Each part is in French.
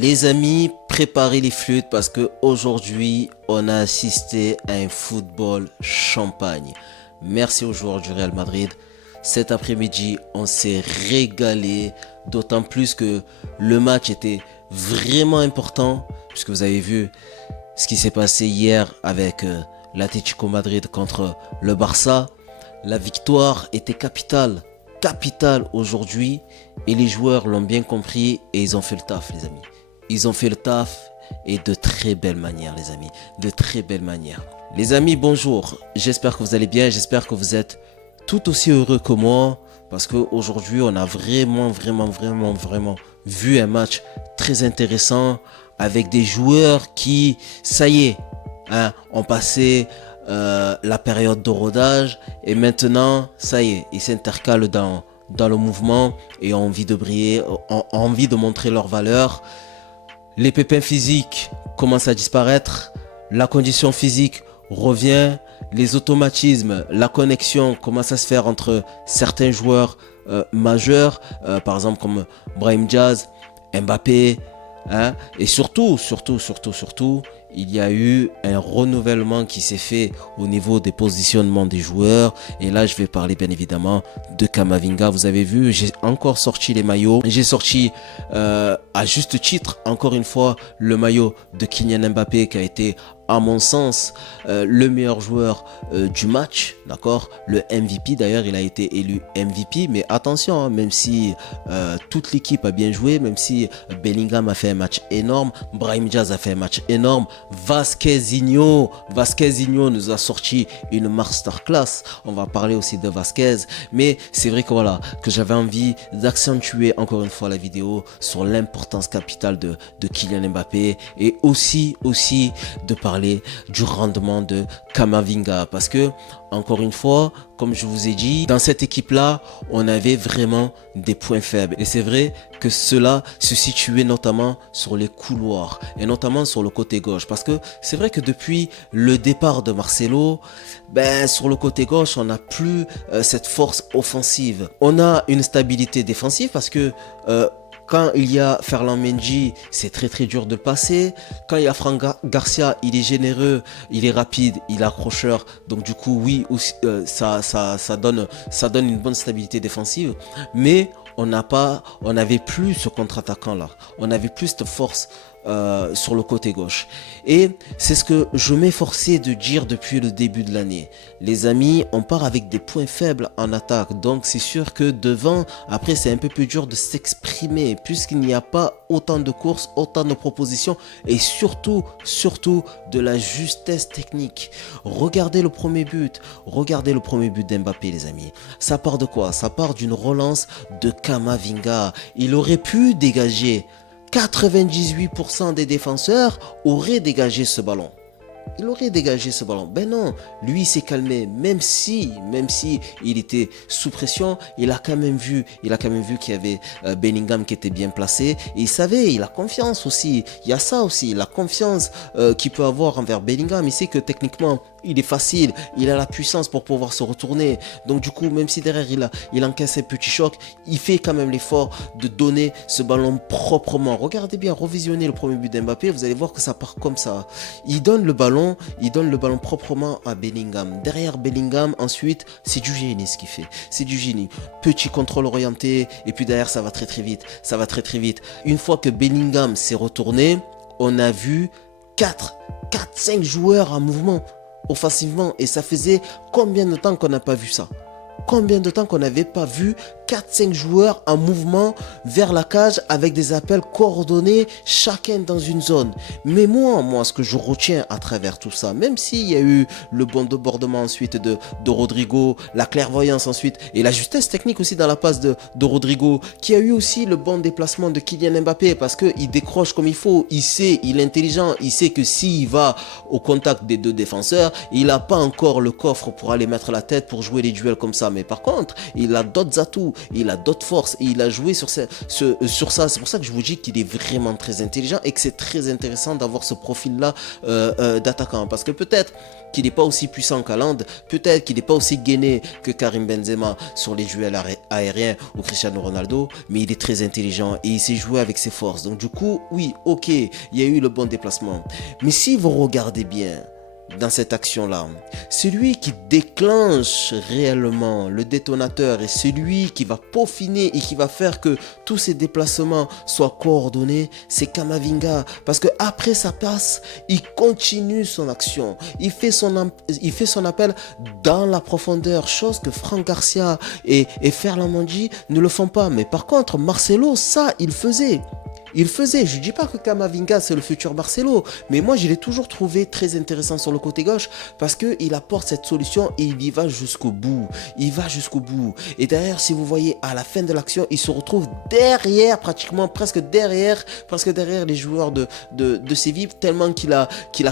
Les amis, préparez les flûtes parce que aujourd'hui, on a assisté à un football champagne. Merci aux joueurs du Real Madrid. Cet après-midi, on s'est régalé, d'autant plus que le match était vraiment important, puisque vous avez vu ce qui s'est passé hier avec l'Atlético Madrid contre le Barça. La victoire était capitale aujourd'hui, et les joueurs l'ont bien compris et ils ont fait le taf, les amis. Ils ont fait le taf et de très belle manière, les amis. De très belle manière. Les amis, bonjour. J'espère que vous allez bien. J'espère que vous êtes tout aussi heureux que moi. Parce qu'aujourd'hui, on a vraiment vu un match très intéressant avec des joueurs qui, ça y est, ont passé la période de rodage. Et maintenant, ça y est, ils s'intercalent dans le mouvement et ont envie de briller, ont envie de montrer leur valeur. Les pépins physiques commencent à disparaître, la condition physique revient, les automatismes, la connexion commence à se faire entre certains joueurs majeurs, par exemple comme Brahim Diaz, Mbappé, et surtout, il y a eu un renouvellement qui s'est fait au niveau des positionnements des joueurs. Et là, je vais parler bien évidemment de Camavinga. Vous avez vu, j'ai encore sorti les maillots. J'ai sorti à juste titre, encore une fois, le maillot de Kylian Mbappé qui a été, à mon sens, le meilleur joueur du match, d'accord. Le MVP, d'ailleurs, il a été élu MVP. Mais attention, même si toute l'équipe a bien joué, même si Bellingham a fait un match énorme, Brahim Diaz a fait un match énorme, Vasquezinho nous a sorti une masterclass. On va parler aussi de Vasquez. Mais c'est vrai que voilà, que j'avais envie d'accentuer encore une fois la vidéo sur l'importance capitale de Kylian Mbappé et aussi de parler du rendement de Camavinga, parce que encore une fois, comme je vous ai dit, dans cette équipe-là, on avait vraiment des points faibles. Et c'est vrai que cela se situait notamment sur les couloirs et notamment sur le côté gauche. Parce que c'est vrai que depuis le départ de Marcelo, sur le côté gauche, on n'a plus cette force offensive. On a une stabilité défensive parce que quand il y a Ferland Mendy, c'est très dur de passer. Quand il y a Franck Garcia, il est généreux, il est rapide, il est accrocheur. Donc du coup, oui, ça donne une bonne stabilité défensive. Mais on n'avait plus ce contre-attaquant là. On n'avait plus cette force sur le côté gauche. Et c'est ce que je m'efforçais de dire depuis le début de l'année. Les amis, on part avec des points faibles en attaque. Donc c'est sûr que devant, après c'est un peu plus dur de s'exprimer puisqu'il n'y a pas autant de courses, autant de propositions et surtout de la justesse technique. Regardez le premier but d'Mbappé, les amis. Ça part de quoi? Ça part d'une relance de Camavinga. Il aurait pu dégager. 98% des défenseurs auraient dégagé ce ballon. Il aurait dégagé ce ballon. Ben non, lui s'est calmé, même si il était sous pression, il a quand même vu qu'il y avait Bellingham qui était bien placé et il savait, il a confiance aussi. Il y a ça aussi, la confiance qu'il peut avoir envers Bellingham. Il sait que techniquement, il est facile, il a la puissance pour pouvoir se retourner. Donc du coup, même si derrière il encaisse un petit choc, il fait quand même l'effort de donner ce ballon proprement. Regardez bien, revisionnez le premier but d'Mbappé, vous allez voir que ça part comme ça. Il donne le ballon proprement à Bellingham. Derrière Bellingham, ensuite, c'est du génie ce qu'il fait. C'est du génie. Petit contrôle orienté et puis derrière ça va très vite. Une fois que Bellingham s'est retourné, on a vu 4-5 joueurs en mouvement offensivement et ça faisait combien de temps qu'on n'a pas vu ça? Combien de temps qu'on n'avait pas vu 4-5 joueurs en mouvement vers la cage avec des appels coordonnés, chacun dans une zone. Mais moi, ce que je retiens à travers tout ça, même s'il y a eu le bon débordement ensuite de Rodrigo, la clairvoyance ensuite et la justesse technique aussi dans la passe de Rodrigo, qui a eu aussi le bon déplacement de Kylian Mbappé parce qu'il décroche comme il faut, il est intelligent, il sait que s'il va au contact des deux défenseurs, il n'a pas encore le coffre pour aller mettre la tête pour jouer les duels comme ça. Mais par contre, il a d'autres atouts. il a d'autres forces et il a joué sur ça. C'est pour ça que je vous dis qu'il est vraiment très intelligent et que c'est très intéressant d'avoir ce profil-là d'attaquant. Parce que peut-être qu'il n'est pas aussi puissant qu'Haaland, peut-être qu'il n'est pas aussi gainé que Karim Benzema sur les duels aériens ou Cristiano Ronaldo, mais il est très intelligent et il sait jouer avec ses forces. Donc du coup, oui, ok, il y a eu le bon déplacement. Mais si vous regardez bien, dans cette action-là, celui qui déclenche réellement le détonateur et celui qui va peaufiner et qui va faire que tous ces déplacements soient coordonnés, c'est Camavinga. Parce que après sa passe, il continue son action. Il fait son appel dans la profondeur, chose que Franck Garcia et Ferland Mendy ne le font pas. Mais par contre, Marcelo, ça, il faisait. Je ne dis pas que Camavinga c'est le futur Marcelo, mais moi je l'ai toujours trouvé très intéressant sur le côté gauche parce qu'il apporte cette solution et il y va jusqu'au bout. Et derrière, si vous voyez à la fin de l'action, il se retrouve derrière, presque derrière les joueurs de Séville, tellement qu'il a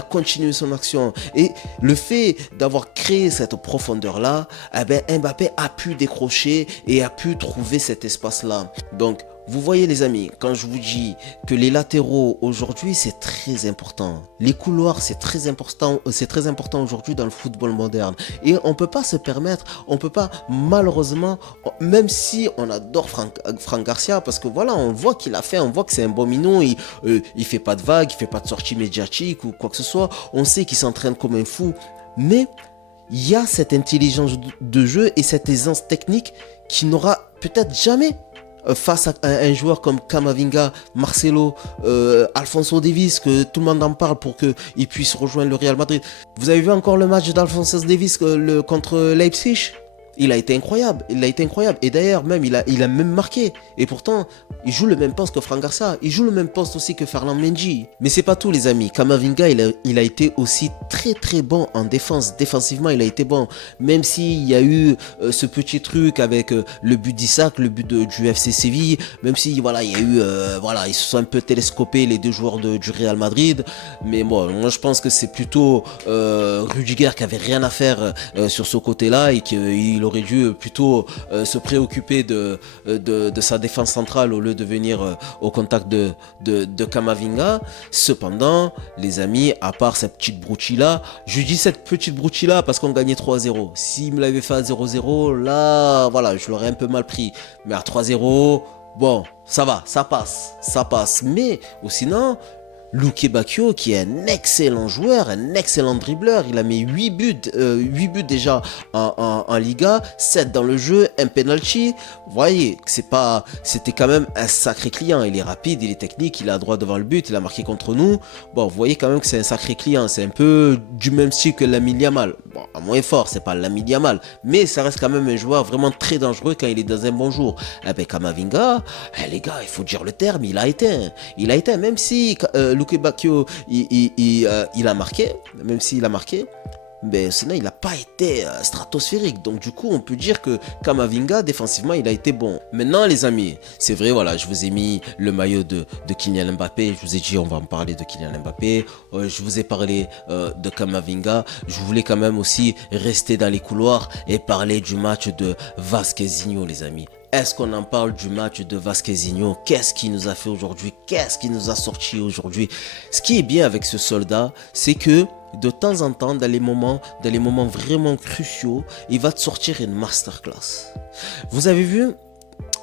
continué son action. Et le fait d'avoir créé cette profondeur-là, eh ben, Mbappé a pu décrocher et a pu trouver cet espace-là. Donc, vous voyez les amis, quand je vous dis que les latéraux aujourd'hui c'est très important, les couloirs c'est très important aujourd'hui dans le football moderne et on peut pas se permettre, on peut pas malheureusement, même si on adore Franck Garcia parce que voilà on voit qu'il a fait, on voit que c'est un bon minou, il fait pas de vagues, il fait pas de sorties médiatiques ou quoi que ce soit, on sait qu'il s'entraîne comme un fou, mais il y a cette intelligence de jeu et cette aisance technique qui n'aura peut-être jamais face à un joueur comme Camavinga, Marcelo, Alphonso Davies, que tout le monde en parle pour qu'il puisse rejoindre le Real Madrid. Vous avez vu encore le match d'Alphonso Davies contre Leipzig? Il a été incroyable. Et d'ailleurs, même, il a même marqué. Et pourtant, il joue le même poste que Franck Garcia. Il joue le même poste aussi que Ferland Mendy. Mais c'est pas tout, les amis. Camavinga, il a été aussi très très bon en défense. Défensivement, il a été bon. Même s'il y a eu ce petit truc avec le but d'Isaac, le but du FC Séville. Même si, voilà, il y a eu, ils se sont un peu télescopés, les deux joueurs du Real Madrid. Mais bon, moi, je pense que c'est plutôt Rudiger qui avait rien à faire sur ce côté-là et qu'il aurait dû plutôt se préoccuper de sa défense centrale au lieu de venir au contact de Camavinga. Cependant, les amis, à part cette petite broutille-là, je dis cette petite broutille-là parce qu'on gagnait 3-0. S'il me l'avait fait à 0-0, là, voilà, je l'aurais un peu mal pris. Mais à 3-0, bon, ça va, ça passe. Mais, ou sinon, Luke Bacchio qui est un excellent joueur, un excellent dribbleur, il a mis 8 buts déjà en Liga, 7 dans le jeu, un penalty. Vous voyez, c'était quand même un sacré client, il est rapide, il est technique, il a droit devant le but, il a marqué contre nous. Bon, vous voyez quand même que c'est un sacré client, c'est un peu du même style que Lamine Yamal. Bon, à moins fort, c'est pas Lamine Yamal, mais ça reste quand même un joueur vraiment très dangereux quand il est dans un bon jour. Avec Camavinga, les gars, il faut dire le terme, il a éteint, même si Luke Bacchio il a marqué, même s'il a marqué, mais sinon il n'a pas été stratosphérique. Donc du coup on peut dire que Camavinga défensivement il a été bon. Maintenant les amis, c'est vrai, voilà, je vous ai mis le maillot de Kylian Mbappé, je vous ai dit on va en parler de Kylian Mbappé, je vous ai parlé de Camavinga, je voulais quand même aussi rester dans les couloirs et parler du match de Vasquezinho les amis. Est-ce qu'on en parle du match de Vasquezinho? Qu'est-ce qu'il nous a fait aujourd'hui? Qu'est-ce qu'il nous a sorti aujourd'hui? Ce qui est bien avec ce soldat, c'est que de temps en temps, dans les moments vraiment cruciaux, il va te sortir une masterclass. Vous avez vu,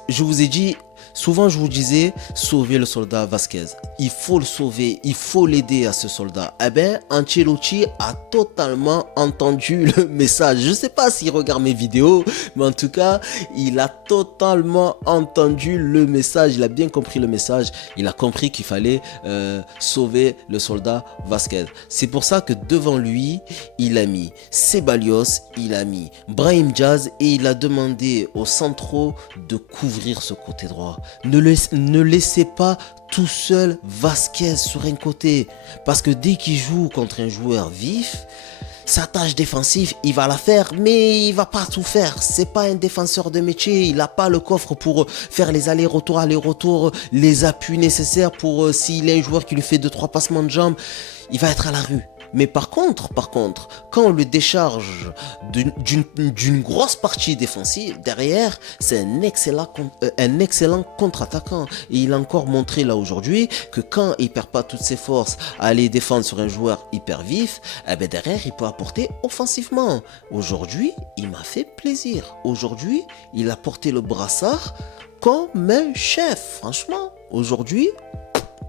je vous ai dit, souvent je vous disais, sauvez le soldat Vasquez. Il faut le sauver, il faut l'aider à ce soldat. Eh bien, Ancelotti a totalement entendu le message. Je ne sais pas s'il regarde mes vidéos, mais en tout cas, il a totalement entendu le message. Il a bien compris le message. Il a compris qu'il fallait sauver le soldat Vasquez. C'est pour ça que devant lui, il a mis Ceballos, il a mis Brahim Diaz et il a demandé aux centraux de couvrir ce côté droit. Ne laissez pas tout seul Vasquez sur un côté, parce que dès qu'il joue contre un joueur vif, sa tâche défensive, il va la faire, mais il va pas tout faire. C'est pas un défenseur de métier, il n'a pas le coffre pour faire les allers-retours, les appuis nécessaires pour s'il y a un joueur qui lui fait 2-3 passements de jambes, il va être à la rue. Mais par contre, quand on le décharge d'une grosse partie défensive, derrière, c'est un excellent contre-attaquant. Et il a encore montré là aujourd'hui que quand il perd pas toutes ses forces à aller défendre sur un joueur hyper vif, eh ben derrière, il peut apporter offensivement. Aujourd'hui, il m'a fait plaisir. Aujourd'hui, il a porté le brassard comme un chef. Franchement, aujourd'hui,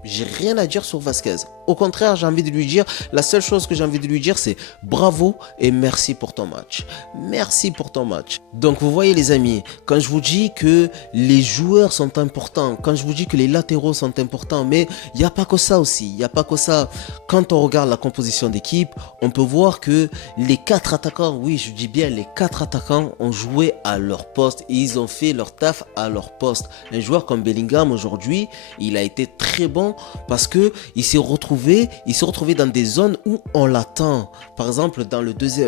j'ai rien à dire sur Vasquez. Au contraire, j'ai envie de lui dire, la seule chose que j'ai envie de lui dire, c'est bravo et merci pour ton match. Merci pour ton match. Donc vous voyez les amis, quand je vous dis que les joueurs sont importants, quand je vous dis que les latéraux sont importants, mais il n'y a pas que ça aussi, il n'y a pas que ça. Quand on regarde la composition d'équipe, on peut voir que les 4 attaquants, oui je dis bien les 4 attaquants ont joué à leur poste et ils ont fait leur taf à leur poste. Un joueur comme Bellingham aujourd'hui, il a été très bon parce que il s'est retrouvé dans des zones où on l'attend. Par exemple,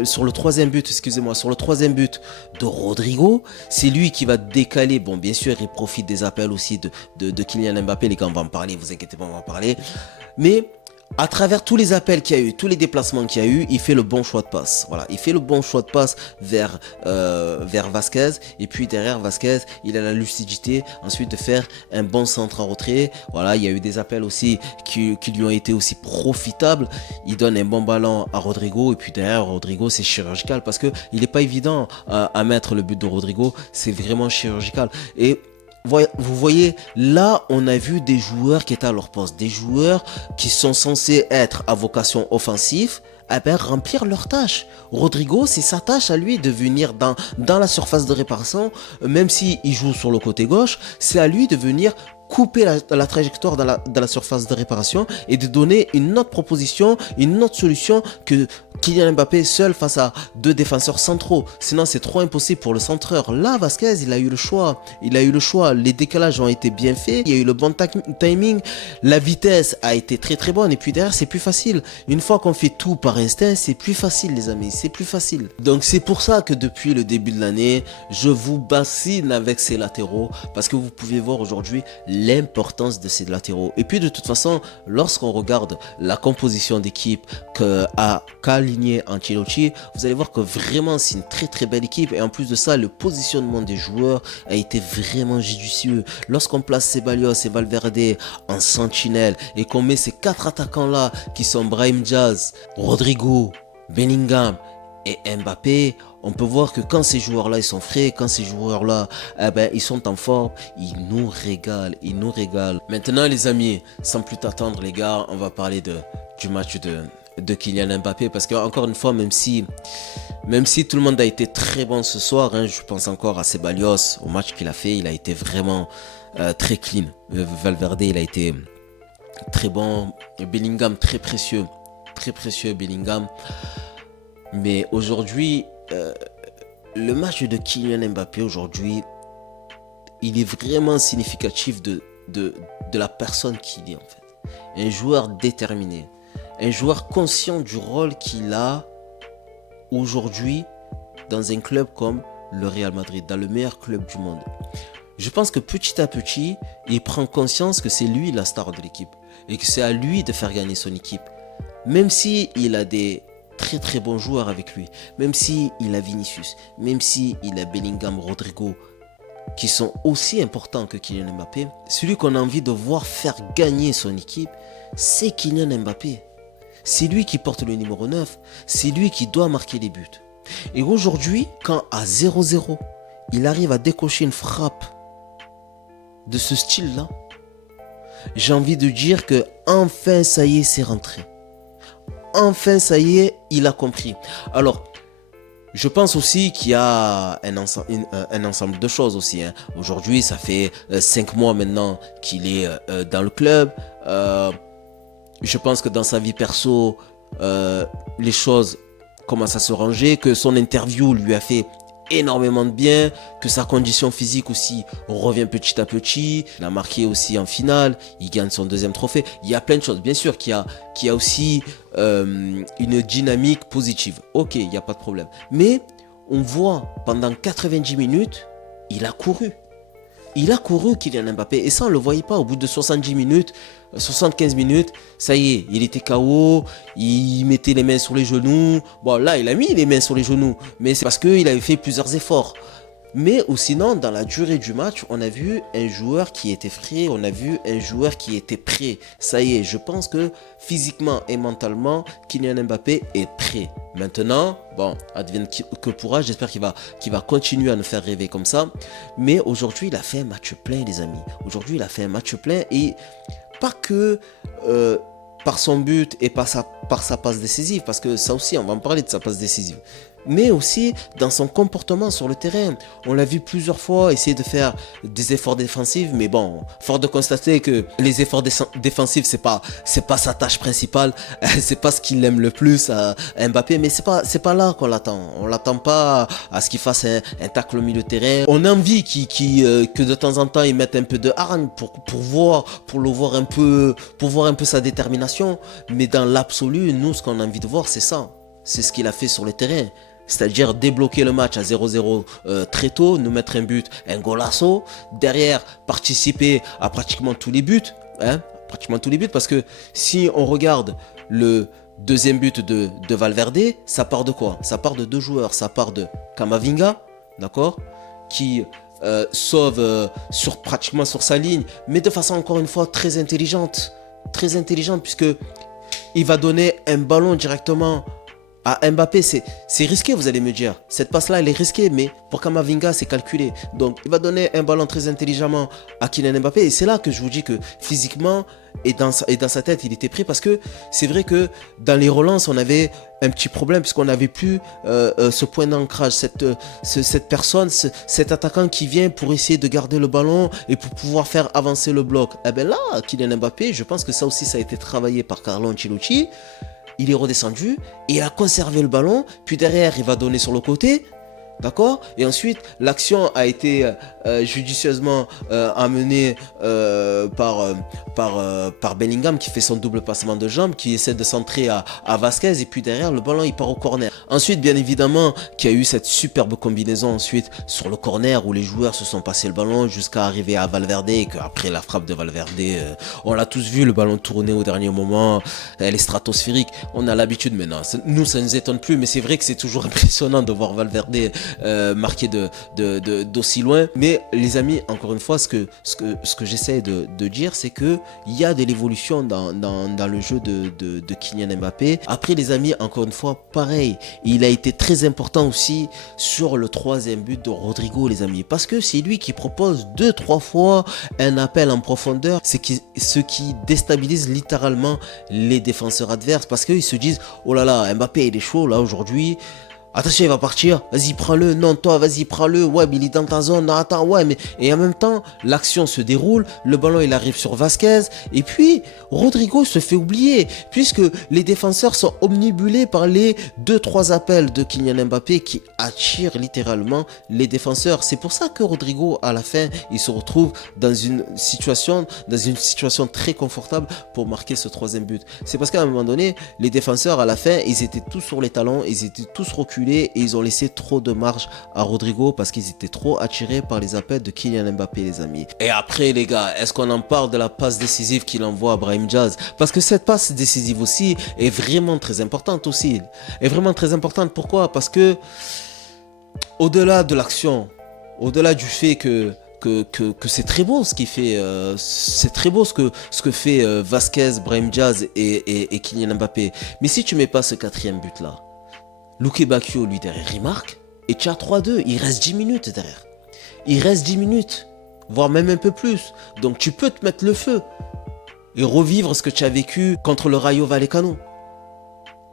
sur le troisième but de Rodrigo, c'est lui qui va décaler. Bon, bien sûr, il profite des appels aussi de Kylian Mbappé. Les gars, on va en parler, vous inquiétez pas, on va en parler. Mais à travers tous les appels qu'il y a eu, tous les déplacements qu'il y a eu, il fait le bon choix de passe. Voilà, il fait le bon choix de passe vers Vasquez. Et puis derrière Vasquez, il a la lucidité ensuite de faire un bon centre en retrait. Voilà, il y a eu des appels aussi qui lui ont été aussi profitables. Il donne un bon ballon à Rodrigo. Et puis derrière Rodrigo, c'est chirurgical parce que il n'est pas évident à mettre le but de Rodrigo. C'est vraiment chirurgical. Et vous voyez, là, on a vu des joueurs qui étaient à leur poste, des joueurs qui sont censés être à vocation offensive, remplir leur tâche. Rodrigo, c'est sa tâche à lui de venir dans la surface de réparation, même s'il joue sur le côté gauche, c'est à lui de venir couper la trajectoire dans la surface de réparation et de donner une autre proposition, une autre solution que Kylian Mbappé seul face à 2 défenseurs centraux. Sinon, c'est trop impossible pour le centreur. Là, Vasquez, il a eu le choix. Les décalages ont été bien faits. Il y a eu le bon timing. La vitesse a été très très bonne. Et puis derrière, c'est plus facile. Une fois qu'on fait tout par instinct, c'est plus facile, les amis. C'est plus facile. Donc, c'est pour ça que depuis le début de l'année, je vous bassine avec ces latéraux. Parce que vous pouvez voir aujourd'hui l'importance de ces latéraux. Et puis, de toute façon, lorsqu'on regarde la composition d'équipe qu'a aligné Ancelotti, vous allez voir que vraiment c'est une très très belle équipe et en plus de ça le positionnement des joueurs a été vraiment judicieux. Lorsqu'on place Ceballos et Valverde en sentinelle et qu'on met ces 4 attaquants là qui sont Brahim Diaz, Rodrigo, Bellingham et Mbappé, on peut voir que quand ces joueurs-là ils sont frais, quand ces joueurs-là ils sont en forme, ils nous régalent, Maintenant les amis, sans plus attendre les gars, on va parler du match de Kylian Mbappé parce que encore une fois, même si tout le monde a été très bon ce soir, je pense encore à Ceballos, au match qu'il a fait, il a été vraiment très clean. Valverde, il a été très bon. Bellingham, très précieux Bellingham. Mais aujourd'hui, le match de Kylian Mbappé aujourd'hui, il est vraiment significatif de la personne qu'il est en fait. Un joueur déterminé, un joueur conscient du rôle qu'il a aujourd'hui dans un club comme le Real Madrid, dans le meilleur club du monde. Je pense que petit à petit, il prend conscience que c'est lui la star de l'équipe et que c'est à lui de faire gagner son équipe. Même si il a des très très bons joueurs avec lui, même si il a Vinicius, même si il a Bellingham, Rodrigo, qui sont aussi importants que Kylian Mbappé, celui qu'on a envie de voir faire gagner son équipe, c'est Kylian Mbappé. C'est lui qui porte le numéro 9, c'est lui qui doit marquer les buts. Et aujourd'hui, quand à 0-0, il arrive à décocher une frappe de ce style-là, j'ai envie de dire que enfin ça y est, c'est rentré. Enfin ça y est, il a compris. Alors, je pense aussi qu'il y a un ensemble de choses aussi. Aujourd'hui, ça fait 5 mois maintenant qu'il est dans le club. Je pense que dans sa vie perso, les choses commencent à se ranger, que son interview lui a fait énormément de bien, que sa condition physique aussi revient petit à petit. Il a marqué aussi en finale, il gagne son 2e trophée. Il y a plein de choses, bien sûr qu'il y a aussi une dynamique positive. Ok, il n'y a pas de problème. Mais on voit pendant 90 minutes, il a couru. Il a couru Kylian Mbappé et ça on ne le voyait pas au bout de 70 minutes. 75 minutes, ça y est, il était KO, il mettait les mains sur les genoux. Bon, là, il a mis les mains sur les genoux, mais c'est parce qu'il avait fait plusieurs efforts. Mais ou sinon, dans la durée du match, on a vu un joueur qui était frais, on a vu un joueur qui était prêt. Ça y est, je pense que physiquement et mentalement, Kylian Mbappé est prêt. Maintenant, bon, advienne que pourra, j'espère qu'il va continuer à nous faire rêver comme ça. Mais aujourd'hui, il a fait un match plein, les amis. Aujourd'hui, il a fait un match plein et pas que par son but et par sa passe décisive, parce que ça aussi, on va en parler de sa passe décisive, mais aussi dans son comportement sur le terrain. On l'a vu plusieurs fois essayer de faire des efforts défensifs, mais bon, fort de constater que les efforts défensifs, c'est pas sa tâche principale, c'est pas ce qu'il aime le plus à Mbappé, mais c'est pas là qu'on l'attend. On l'attend pas à ce qu'il fasse un tacle au milieu de terrain. On a envie que de temps en temps il mette un peu de hargne pour voir un peu sa détermination, mais dans l'absolu, nous ce qu'on a envie de voir, c'est ça. C'est ce qu'il a fait sur le terrain. C'est-à-dire débloquer le match à 0-0 très tôt, nous mettre un but, un golasso. Derrière, participer à pratiquement tous les buts. Pratiquement tous les buts, parce que si on regarde le deuxième but de Valverde, ça part de quoi? Ça part de deux joueurs. Ça part de Camavinga, d'accord, qui sauve pratiquement sur sa ligne, mais de façon encore une fois très intelligente. Très intelligente, puisque il va donner un ballon directement à Mbappé. C'est risqué, vous allez me dire. Cette passe-là, elle est risquée, mais pour Camavinga, c'est calculé. Donc, il va donner un ballon très intelligemment à Kylian Mbappé. Et c'est là que je vous dis que physiquement et dans sa tête, il était prêt. Parce que c'est vrai que dans les relances, on avait un petit problème, puisqu'on n'avait plus ce point d'ancrage, cette personne, cet attaquant qui vient pour essayer de garder le ballon et pour pouvoir faire avancer le bloc. Et bien là, Kylian Mbappé, je pense que ça aussi, ça a été travaillé par Carlo Ancelotti. Il est redescendu et il a conservé le ballon. Puis derrière, il va donner sur le côté. D'accord? Et ensuite, l'action a été judicieusement amenée par Bellingham, qui fait son double passement de jambes, qui essaie de centrer à Vasquez. Et puis derrière, le ballon, il part au corner. Ensuite, bien évidemment, qu'il y a eu cette superbe combinaison ensuite sur le corner où les joueurs se sont passés le ballon jusqu'à arriver à Valverde. Et qu'après la frappe de Valverde, on l'a tous vu, le ballon tourner au dernier moment. Elle est stratosphérique. On a l'habitude maintenant. Nous, ça ne nous étonne plus, mais c'est vrai que c'est toujours impressionnant de voir Valverde marqué d'aussi loin. Mais les amis, encore une fois, ce que j'essaie de dire, c'est que il y a de l'évolution dans le jeu de Kylian Mbappé. Après, les amis, encore une fois, pareil, il a été très important aussi sur le troisième but de Rodrigo, les amis, parce que c'est lui qui propose 2-3 fois un appel en profondeur, ce qui déstabilise littéralement les défenseurs adverses, parce qu'ils se disent: oh là là, Mbappé il est chaud là aujourd'hui. Attention, il va partir. Vas-y, prends-le. Non, toi, vas-y, prends-le. Ouais, mais il est dans ta zone. Non, attends, ouais, mais... Et en même temps, l'action se déroule. Le ballon, il arrive sur Vasquez. Et puis, Rodrigo se fait oublier. Puisque les défenseurs sont omnibulés par les 2-3 appels de Kylian Mbappé qui attirent littéralement les défenseurs. C'est pour ça que Rodrigo, à la fin, il se retrouve dans une situation très confortable pour marquer ce troisième but. C'est parce qu'à un moment donné, les défenseurs, à la fin, ils étaient tous sur les talons. Ils étaient tous reculés. Et ils ont laissé trop de marge à Rodrigo parce qu'ils étaient trop attirés par les appels de Kylian Mbappé, les amis. Et après, les gars, est-ce qu'on en parle de la passe décisive qu'il envoie à Brahim Diaz? Parce que cette passe décisive aussi est vraiment très importante aussi. Est vraiment très importante. Pourquoi? Parce que au-delà de l'action, au-delà du fait que c'est très beau ce qu'il fait, c'est très beau ce que fait Vasquez, Brahim Diaz et Kylian Mbappé. Mais si tu mets pas ce quatrième but là, Luke Bacchio, lui, derrière, il marque. Et tu as 3-2. Il reste 10 minutes derrière. Il reste 10 minutes. Voire même un peu plus. Donc tu peux te mettre le feu. Et revivre ce que tu as vécu contre le Rayo Vallecano.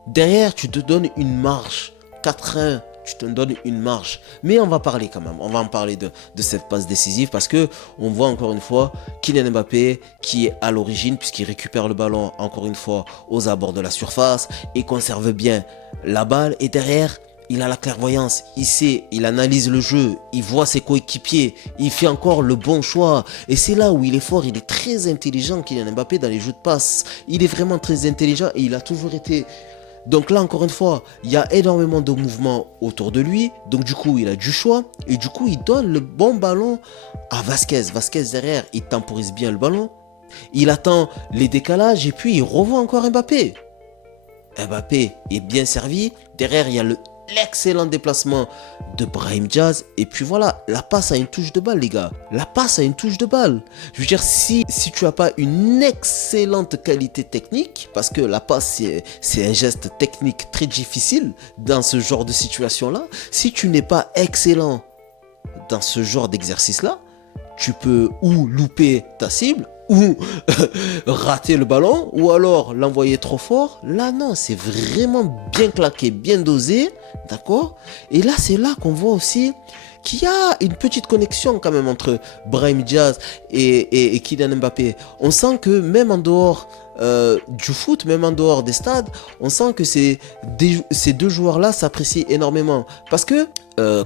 Derrière, tu te donnes une marge. 4-1. Tu te donnes une marge. Mais on va parler quand même. On va en parler de cette passe décisive. Parce que on voit encore une fois Kylian Mbappé qui est à l'origine. Puisqu'il récupère le ballon encore une fois aux abords de la surface. Et conserve bien la balle. Et derrière, il a la clairvoyance. Il sait, il analyse le jeu. Il voit ses coéquipiers. Il fait encore le bon choix. Et c'est là où il est fort. Il est très intelligent, Kylian Mbappé, dans les jeux de passe. Il est vraiment très intelligent. Et il a toujours été... Donc là, encore une fois, il y a énormément de mouvements autour de lui. Donc du coup, il a du choix. Et du coup, il donne le bon ballon à Vasquez. Vasquez derrière, il temporise bien le ballon. Il attend les décalages et puis il revoit encore Mbappé. Mbappé est bien servi. Derrière, il y a l'excellent déplacement de Brahim Diaz. Et puis voilà, la passe a une touche de balle, les gars. La passe a une touche de balle. Je veux dire, si tu n'as pas une excellente qualité technique, parce que la passe, c'est un geste technique très difficile dans ce genre de situation-là. Si tu n'es pas excellent dans ce genre d'exercice-là, tu peux ou louper ta cible, ou rater le ballon, ou alors l'envoyer trop fort. Là, non, c'est vraiment bien claqué, bien dosé, d'accord? Et là, c'est là qu'on voit aussi qu'il y a une petite connexion quand même entre Brahim Diaz et Kylian Mbappé. On sent que même en dehors du foot, même en dehors des stades, on sent que ces deux joueurs-là s'apprécient énormément. Parce que,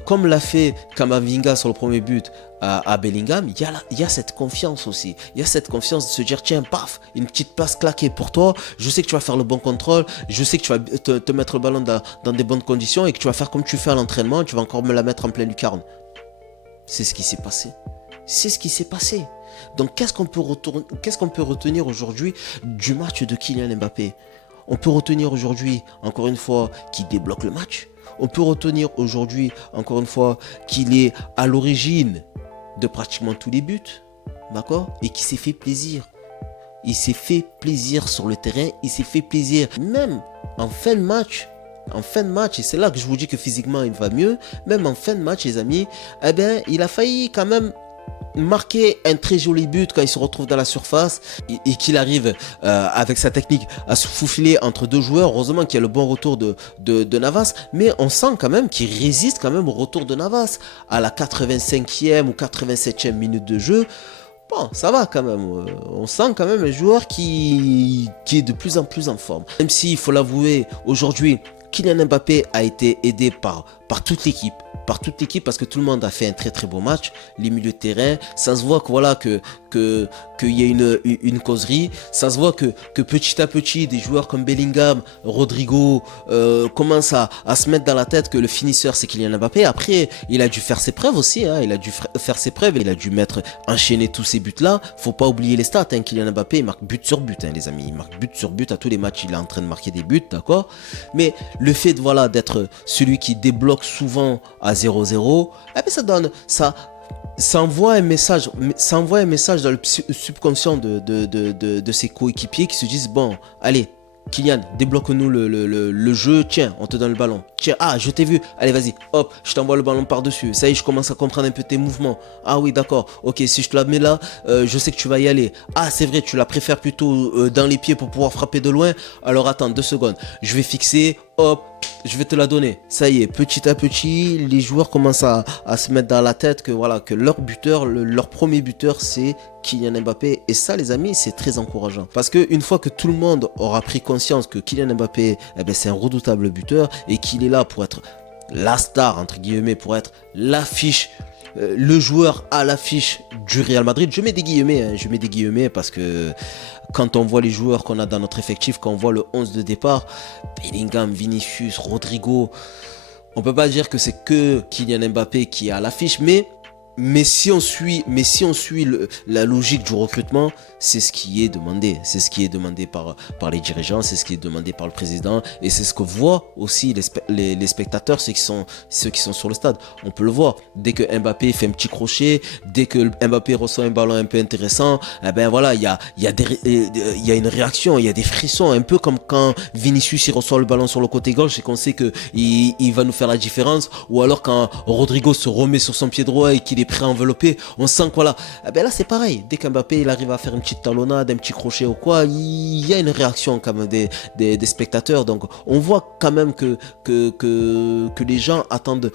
comme l'a fait Kamavinga sur le premier but à Bellingham, il y a cette confiance aussi. Il y a cette confiance de se dire, tiens, paf, une petite passe claquée pour toi. Je sais que tu vas faire le bon contrôle. Je sais que tu vas te mettre le ballon dans des bonnes conditions et que tu vas faire comme tu fais à l'entraînement. Tu vas encore me la mettre en pleine lucarne. C'est ce qui s'est passé. C'est ce qui s'est passé. Donc, qu'est-ce qu'on peut retenir aujourd'hui du match de Kylian Mbappé? On peut retenir aujourd'hui, encore une fois, qu'il débloque le match. On peut retenir aujourd'hui, encore une fois, qu'il est à l'origine de pratiquement tous les buts. D'accord? Et qu'il s'est fait plaisir. Il s'est fait plaisir sur le terrain. Il s'est fait plaisir même en fin de match. En fin de match, et c'est là que je vous dis que physiquement il va mieux, même en fin de match les amis, eh bien il a failli quand même marquer un très joli but quand il se retrouve dans la surface et qu'il arrive avec sa technique à se faufiler entre deux joueurs. Heureusement qu'il y a le bon retour de Navas, mais on sent quand même qu'il résiste quand même au retour de Navas à la 85e ou 87e minute de jeu. Bon, ça va quand même. On sent quand même un joueur qui est de plus en plus en forme. Même s'il faut l'avouer, aujourd'hui, Kylian Mbappé a été aidé par toute l'équipe. Par toute l'équipe parce que tout le monde a fait un très très beau match. Les milieux de terrain, ça se voit que voilà qu'il y a une causerie. Ça se voit que petit à petit des joueurs comme Bellingham, Rodrigo commencent à se mettre dans la tête que le finisseur c'est Kylian Mbappé. Après il a dû faire ses preuves aussi, hein. Il a dû faire ses preuves, il a dû enchaîner tous ces buts là. Faut pas oublier les stats, hein. Kylian Mbappé il marque but sur but, hein, les amis. Il marque but sur but à tous les matchs, il est en train de marquer des buts, d'accord. Mais le fait voilà d'être celui qui débloque souvent à 0-0, eh bien ça envoie un message dans le subconscient de ses coéquipiers qui se disent bon, allez, Kylian, débloque-nous le jeu, tiens, on te donne le ballon. Tiens, ah, je t'ai vu, allez, vas-y, hop, je t'envoie le ballon par-dessus. Ça y est, je commence à comprendre un peu tes mouvements. Ah oui, d'accord, ok, si je te la mets là, je sais que tu vas y aller. Ah, c'est vrai, tu la préfères plutôt dans les pieds pour pouvoir frapper de loin. Alors attends, 2 secondes, je vais fixer, hop, je vais te la donner. Ça y est, petit à petit, les joueurs commencent à se mettre dans la tête que voilà, que leur buteur, leur premier buteur, c'est Kylian Mbappé. Et ça, les amis, c'est très encourageant. Parce qu'une fois que tout le monde aura pris conscience que Kylian Mbappé, eh ben, c'est un redoutable buteur et qu'il est là pour être la star, entre guillemets, pour être l'affiche, le joueur à l'affiche du Real Madrid. Je mets des guillemets parce que quand on voit les joueurs qu'on a dans notre effectif, quand on voit le 11 de départ, Bellingham, Vinicius, Rodrigo, on peut pas dire que c'est que Kylian Mbappé qui est à l'affiche, mais si on suit la logique du recrutement, c'est ce qui est demandé. C'est ce qui est demandé par les dirigeants, c'est ce qui est demandé par le président. Et c'est ce que voient aussi les spectateurs, ceux qui sont sur le stade. On peut le voir. Dès que Mbappé fait un petit crochet, dès que Mbappé reçoit un ballon un peu intéressant, eh ben voilà, il y a une réaction, il y a des frissons. Un peu comme quand Vinicius il reçoit le ballon sur le côté gauche et qu'on sait qu'il va nous faire la différence. Ou alors quand Rodrigo se remet sur son pied droit et qu'il est prêt à envelopper, on sent que voilà, ben là c'est pareil, dès qu'Mbappé il arrive à faire une petite talonnade, un petit crochet ou quoi, il y a une réaction quand même des spectateurs. Donc on voit quand même que les gens attendent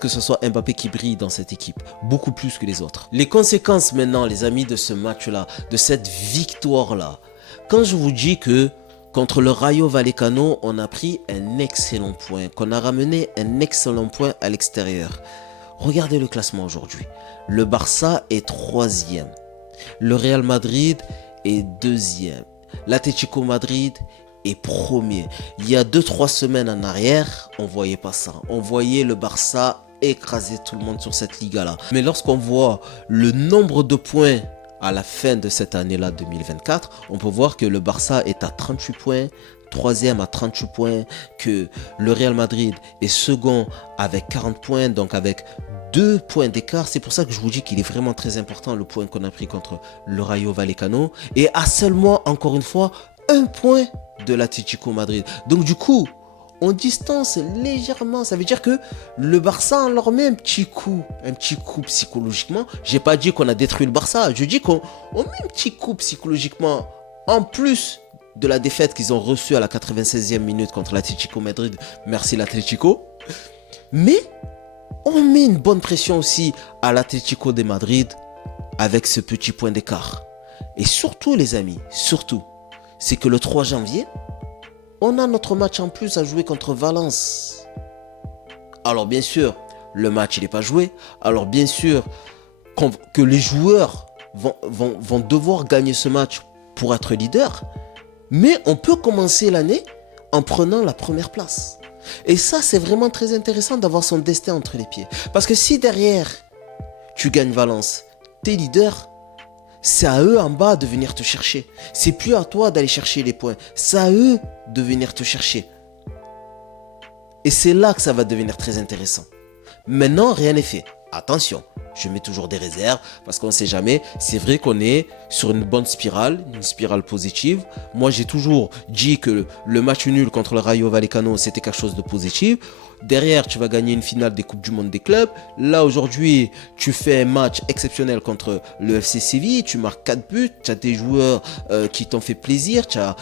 que ce soit Mbappé qui brille dans cette équipe, beaucoup plus que les autres. Les conséquences maintenant, les amis, de ce match là, de cette victoire là, quand je vous dis que contre le Rayo Vallecano, on a pris un excellent point, qu'on a ramené un excellent point à l'extérieur. Regardez le classement aujourd'hui. Le Barça est 3e. Le Real Madrid est 2e. L'Atlético Madrid est 1er. Il y a 2-3 semaines en arrière, on voyait pas ça. On voyait le Barça écraser tout le monde sur cette Liga-là. Mais lorsqu'on voit le nombre de points à la fin de cette année-là 2024, on peut voir que le Barça est à 38 points, troisième à 38 points, que le Real Madrid est second avec 40 points, donc avec 2 points d'écart. C'est pour ça que je vous dis qu'il est vraiment très important le point qu'on a pris contre le Rayo Vallecano, et à seulement, encore une fois, 1 point de l'Atlético Madrid. Donc du coup, on distance légèrement. Ça veut dire que le Barça, on leur met un petit coup psychologiquement. J'ai pas dit qu'on a détruit le Barça. Je dis qu'on met un petit coup psychologiquement en plus de la défaite qu'ils ont reçue à la 96e minute contre l'Atlético Madrid. Merci l'Atlético. Mais on met une bonne pression aussi à l'Atlético de Madrid avec ce petit point d'écart. Et surtout les amis, surtout, c'est que le 3 janvier, on a notre match en plus à jouer contre Valence. Alors bien sûr, le match il n'est pas joué. Alors bien sûr que les joueurs vont devoir gagner ce match pour être leader. Mais on peut commencer l'année en prenant la première place. Et ça, c'est vraiment très intéressant d'avoir son destin entre les pieds. Parce que si derrière, tu gagnes Valence, t'es leader, c'est à eux en bas de venir te chercher. C'est plus à toi d'aller chercher les points. C'est à eux de venir te chercher. Et c'est là que ça va devenir très intéressant. Maintenant, rien n'est fait. Attention, je mets toujours des réserves parce qu'on ne sait jamais. C'est vrai qu'on est sur une bonne spirale, une spirale positive. Moi, j'ai toujours dit que le match nul contre le Rayo Vallecano, c'était quelque chose de positif. Derrière, tu vas gagner une finale des Coupes du Monde des clubs. Là, aujourd'hui, tu fais un match exceptionnel contre le FC Séville. Tu marques 4 buts. Tu as des joueurs qui t'ont fait plaisir. Tu as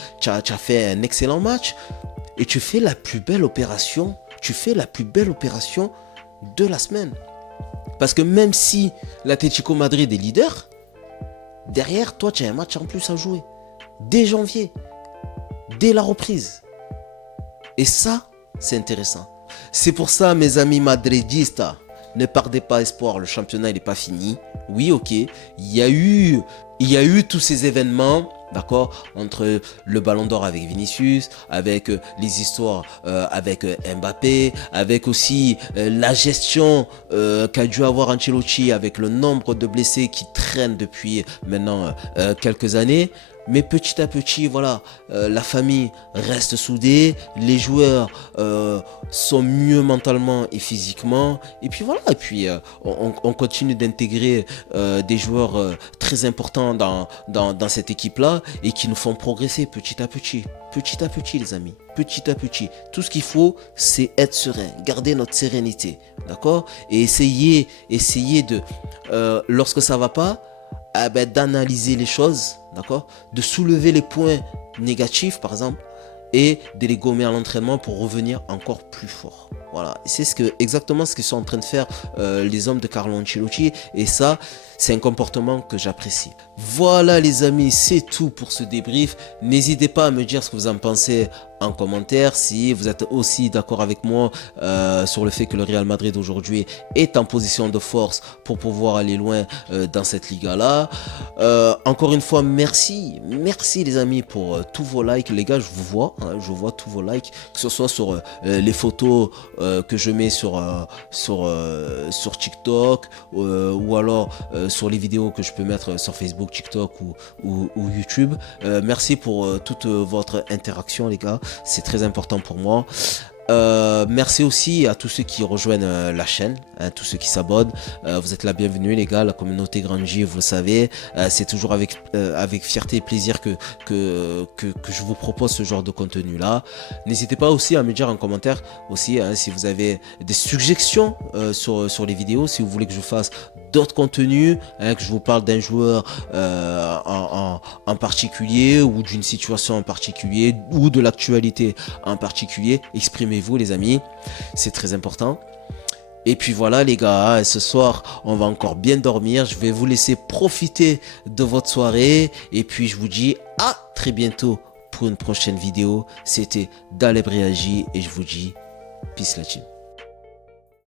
fait un excellent match. Et tu fais la plus belle opération. Tu fais la plus belle opération de la semaine. Parce que même si l'Atlético Madrid est leader, derrière, toi, tu as un match en plus à jouer. Dès janvier. Dès la reprise. Et ça, c'est intéressant. C'est pour ça, mes amis madridistas, ne perdez pas espoir, le championnat n'est pas fini. Oui, ok, il y a eu tous ces événements, d'accord, entre le Ballon d'Or avec Vinicius, avec les histoires avec Mbappé, avec aussi la gestion qu'a dû avoir Ancelotti avec le nombre de blessés qui traînent depuis maintenant quelques années. Mais petit à petit, voilà, la famille reste soudée, les joueurs sont mieux mentalement et physiquement. Et puis voilà, et puis on continue d'intégrer des joueurs très importants dans cette équipe-là et qui nous font progresser petit à petit. Petit à petit, les amis, petit à petit. Tout ce qu'il faut, c'est être serein, garder notre sérénité, d'accord? Et essayer de, lorsque ça va pas, d'analyser les choses, d'accord, de soulever les points négatifs par exemple et de les gommer à l'entraînement pour revenir encore plus fort. Voilà, c'est exactement ce qu'ils sont en train de faire les hommes de Carlo Ancelotti, et ça, c'est un comportement que j'apprécie. Voilà les amis, c'est tout pour ce débrief. N'hésitez pas à me dire ce que vous en pensez en commentaire, si vous êtes aussi d'accord avec moi sur le fait que le Real Madrid aujourd'hui est en position de force pour pouvoir aller loin dans cette Liga-là. Encore une fois, merci les amis pour tous vos likes. Les gars, je vous vois, hein, je vois tous vos likes, que ce soit sur les photos que je mets sur TikTok ou alors sur les vidéos que je peux mettre sur Facebook, TikTok ou YouTube. Merci pour toute votre interaction les gars, c'est très important pour moi. Merci aussi à tous ceux qui rejoignent la chaîne, hein, tous ceux qui s'abonnent. Vous êtes la bienvenue les gars, la communauté grandit, vous le savez. C'est toujours avec fierté et plaisir que je vous propose ce genre de contenu là. N'hésitez pas aussi à me dire en commentaire aussi hein, si vous avez des suggestions sur les vidéos, si vous voulez que je fasse d'autres contenus, hein, que je vous parle d'un joueur en particulier ou d'une situation en particulier ou de l'actualité en particulier. Exprimez-vous les amis, c'est très important. Et puis voilà les gars, ce soir on va encore bien dormir, je vais vous laisser profiter de votre soirée et puis je vous dis à très bientôt pour une prochaine vidéo. C'était Daleb Reagi et je vous dis peace la team.